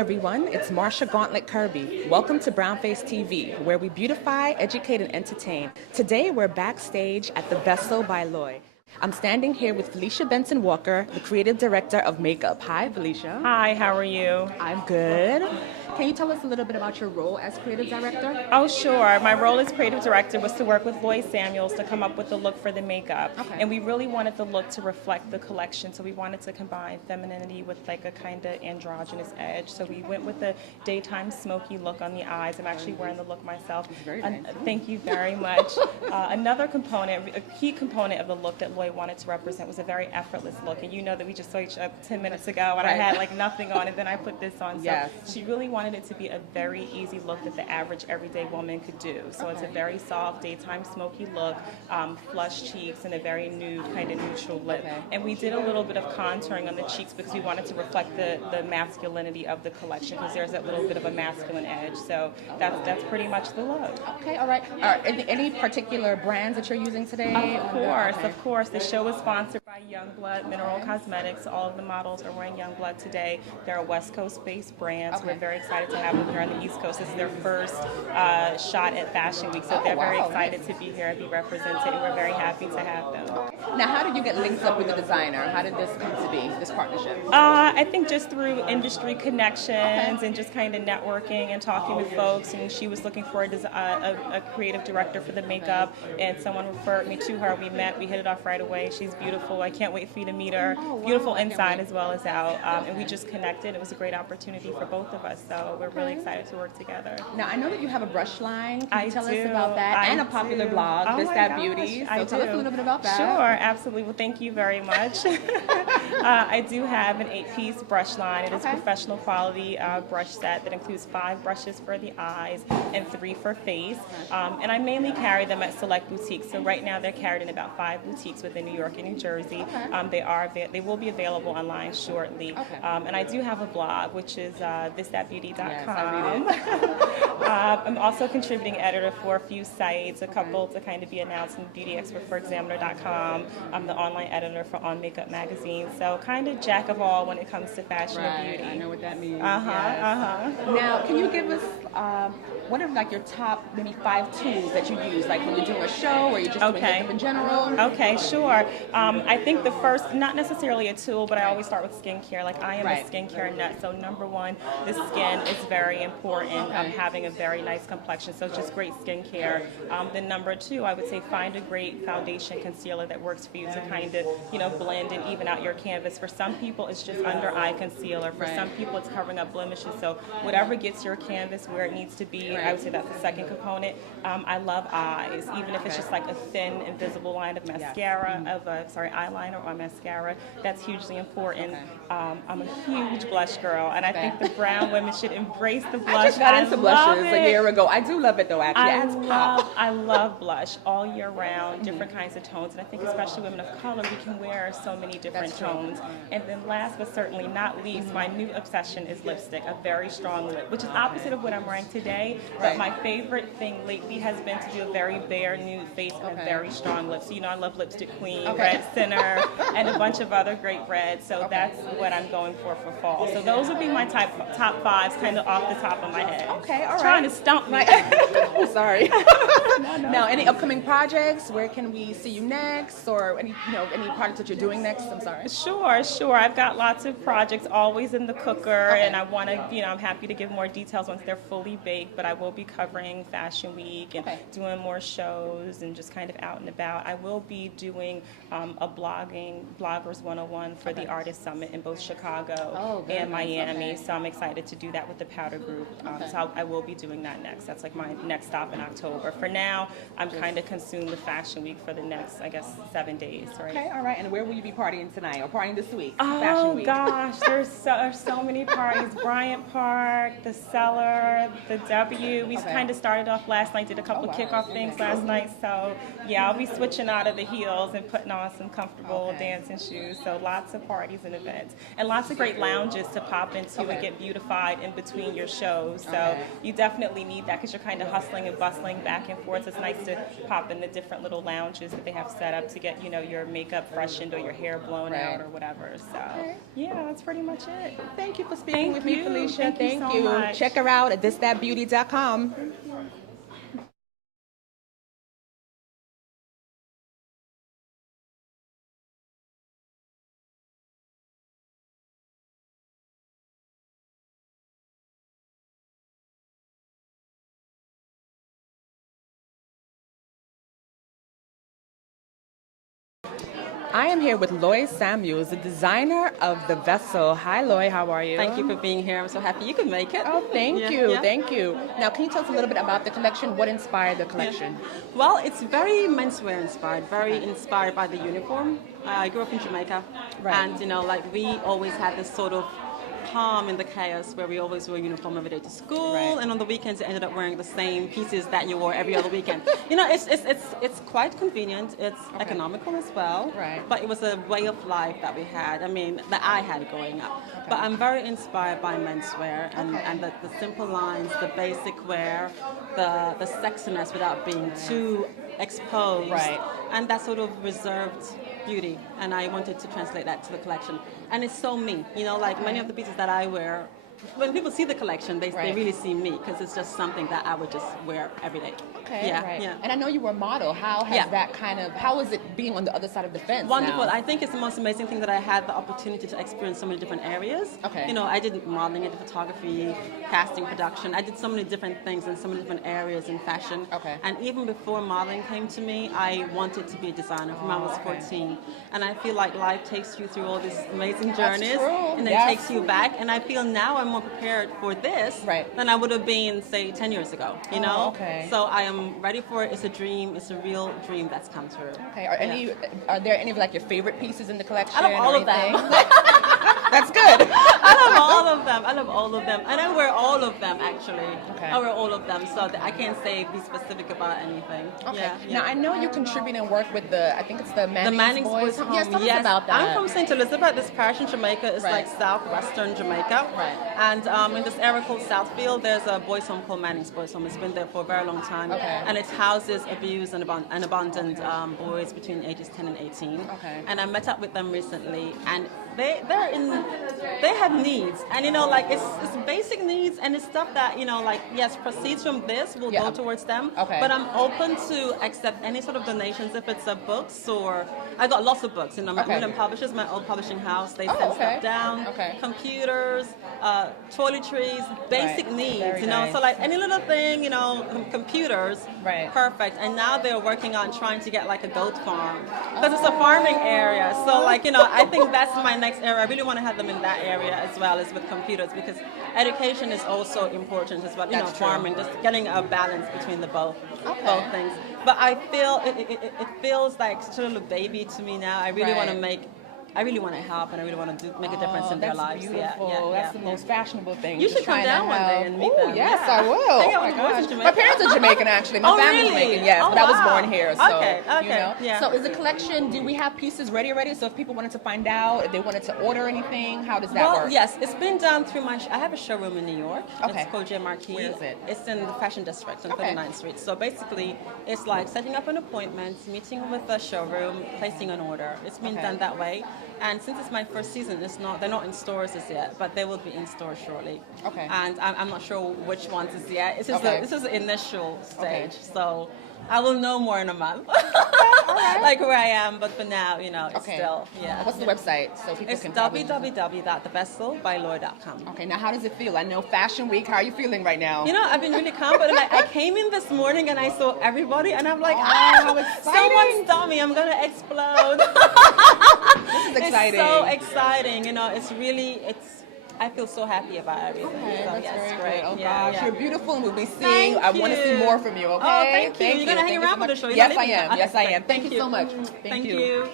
everyone, it's Marsha Gauntlet Kirby. Welcome to BrownFace TV, where we beautify, educate, and entertain. Today we're backstage at the Vessel by Loy. I'm standing here with Felicia Benson Walker, the creative director of makeup. Hi, Felicia. Hi, how are you? I'm good. Can you tell us a little bit about your role as creative director? Oh, sure. My role as creative director was to work with Lois Samuels to come up with the look for the makeup. Okay. And we really wanted the look to reflect the collection, so we wanted to combine femininity with like a kind of androgynous edge. So we went with the daytime smoky look on the eyes. I'm actually wearing the look myself. It's very nice. Thank you very much. Another component, a key component of the look that Lois wanted to represent was a very effortless look. And you know that we just saw each other 10 minutes ago and I had like nothing on and then I put this on. So Yes. she really wanted it to be a very easy look that the average everyday woman could do. So it's a very soft daytime smoky look, flush cheeks and a very nude kind of neutral lip. Okay. And we did a little bit of contouring on the cheeks because we wanted to reflect the masculinity of the collection because there's that little bit of a masculine edge. So that's pretty much the look. Okay, all right. Any particular brands that you're using today? Of course. The show is sponsored by Youngblood Mineral Cosmetics. All of the models are wearing Youngblood today. They're a West Coast-based brand, so we're very excited to have them here on the East Coast. This is their first shot at Fashion Week, so they're very excited to be here and be represented, and we're very happy to have them. Now, how did you get linked up with the designer? How did this come to be, this partnership? I think just through industry connections and just kind of networking and talking with folks, and she was looking for a creative director for the makeup, and someone referred me to her. We met, we hit it off right away. She's beautiful. I can't wait for you to meet her. Beautiful inside as well as out, and we just connected. It was a great opportunity for both of us, so we're really excited to work together. Now, I know that you have a brush line. Can you tell us do. about that? And a popular blog, This That Beauty. So tell us a little bit about that. Sure, absolutely. Well, thank you very much. I do have an 8-piece brush line. It is professional quality brush set that includes 5 brushes for the eyes and 3 for face. And I mainly carry them at select boutiques. So right now they're carried in about 5 boutiques within New York and New Jersey. They will be available online shortly. And I do have a blog, which is thisthatbeauty.com. I'm also contributing editor for a few sites, a couple to kind of be announced in Beauty Expert for Examiner.com. I'm the online editor for On Makeup Magazine. So kind of jack of all when it comes to fashion and beauty. I know what that means. Now, can you give us what are like your top maybe 5 tools that you use, like when you're doing a show or you're just doing makeup in general? Okay, sure. I think the first, not necessarily a tool, but I always start with skincare. Like I am a skincare nut, so number one, the skin is very important. Having a very nice complexion, so just great skincare. Then number 2, I would say find a great foundation concealer that works for you to kind of blend and even out your canvas. For some people, it's just under eye concealer. For some people, it's covering up blemishes. So whatever gets your canvas where it needs to be, I would say that's the second component. I love eyes, even if it's just like a thin, invisible line of mascara, eyeliner or mascara. That's hugely important. I'm a huge blush girl, and I think the brown women should embrace the blush. I just got into blushes a year ago. I do love it though, actually. I love blush all year round, different kinds of tones, and I think especially women of color, we can wear so many different tones. And then last but certainly not least, my new obsession is lipstick, a very strong lip, which is opposite of what I'm wearing today, but my favorite thing lately has been to do a very bare nude face and a very strong lip. So I love Lipstick Queen, Red Center, and a bunch of other great reds, so that's what I'm going for fall. So those would be my top 5s, kind of off the top of my head. Okay, all right. Trying to stump me. Oh, sorry. Now, any upcoming projects? Where can we see you next? Or any projects that you're doing next? I'm sorry. Sure. I've got lots of projects always in the cooker, and I want to, I'm happy to give more details once they're fully baked, but I will be covering Fashion Week and doing more shows and just kind of out and about. I will be doing a Bloggers 101 for the Artist Summit in both Chicago and Miami, so I'm excited to do that with the Powder Group. So I will be doing that next. That's like my next stop in October. For now, I'm kind of consumed with Fashion Week for the next, 7 days, right? Okay, all right. And where will you be partying tonight or partying this week? Fashion Week. Gosh, there's so many parties. Bryant Park, the Cellar, the W. We kind of started off last night, did a couple of kickoff things last night. So yeah, I'll be switching out of the heels and putting on some comfortable dancing shoes. So lots of parties and events and lots of great lounges to pop into and get beautified in between your shows. So you definitely need that because you're kind of hustling and bustling back and forth. It's nice to pop in the different little lounges that they have set up to get, your makeup freshened or your hair blown out or whatever. So yeah, that's pretty much it. Thank you for speaking with me, Felicia. Thank you so much. Check her out at thisthatbeauty.com. I am here with Lois Samuels, the designer of the vessel. Hi, Lois. How are you? Thank you for being here. I'm so happy you could make it. Oh, thank you. Thank you. Now, can you tell us a little bit about the collection? What inspired the collection? Well, it's very menswear inspired, very inspired by the uniform. I grew up in Jamaica, and we always had this sort of calm in the chaos where we always wore uniform every day to school, and on the weekends you ended up wearing the same pieces that you wore every other weekend. It's quite convenient. It's economical as well. But it was a way of life that we had. That I had growing up. But I'm very inspired by menswear and the simple lines, the basic wear, the sexiness without being too exposed, and that sort of reserved beauty, and I wanted to translate that to the collection. And it's so me, many of the pieces that I wear, when people see the collection, they really see me, because it's just something that I would just wear every day. And I know you were a model. How has that how is it being on the other side of the fence? Wonderful. Now? I think it's the most amazing thing that I had the opportunity to experience so many different areas. I did modeling, I did photography, casting, production. I did so many different things in so many different areas in fashion. And even before modeling came to me, I wanted to be a designer from I was 14. And I feel like life takes you through all these amazing journeys, and then takes you back. And I feel now I'm more prepared for this than I would have been, say, 10 years ago. So I am ready for it. It's a dream. It's a real dream that's come true. Are there any of your favorite pieces in the collection? I love all of them. That's good. I love all of them. I love all of them, and I wear all of them actually. I wear all of them, so that I can't be specific about anything. Now I know you contribute and work with I think it's the Manning's Boys Home. Yes, tell us about that. I'm from St. Elizabeth. This parish in Jamaica is like southwestern Jamaica. And in this area called Southfield, there's a boys' home called Manning's Boys Home. It's been there for a very long time, and it houses abused and abandoned boys between ages 10 and 18. And I met up with them recently, and they have needs, and it's basic needs, and it's stuff that yes, proceeds from this will go towards them. But I'm open to accept any sort of donations if it's books, or I got lots of books. Macmillan Publishers, my old publishing house, they send stuff down, computers, toiletries, basic needs. So any little thing, computers, perfect. And now they're working on trying to get a goat farm, because it's a farming area. So I think that's my next area. I really want to have them in that area as well as with computers, because education is also important as well. Farming, just getting a balance between both things. But I feel it feels like such a little baby to me now. I really want to help, and I really want to make a difference in their lives. Beautiful. That's the most fashionable thing. You should come down one day and meet them. Yes, I will. Hang out with boys in Jamaica. My parents are Jamaican, actually. My family's Jamaican, yes, but I was born here. So, Okay. So is the collection, do we have pieces ready already? So if people wanted to find out, if they wanted to order anything, how does that work? Well, yes, it's been done through I have a showroom in New York. It's called J. Marquis. Where is it? It's in the Fashion District on 39th Street. So basically, it's like setting up an appointment, meeting with the showroom, placing an order. It's been done that way. And since it's my first season, they're not in stores as yet, but they will be in stores shortly. And I'm not sure which ones is yet. This is the initial stage, so I will know more in a month. Where I am, but for now, it's still, What's the website so people it's can? www.thevesselbyloy.com. Okay, now how does it feel? I know Fashion Week. How are you feeling right now? I've been really calm, but I came in this morning and I saw everybody, and I'm like, how exciting! Someone stop me! I'm gonna explode. This is exciting. It's so exciting. I feel so happy about everything. That's very great. Good. Oh gosh, you're beautiful, and we'll be seeing. Thank I want to see more from you. Okay. Oh, thank you. You're gonna hang around for the show. Yes, I am. Yes, I am. Thank you so much. Thank you.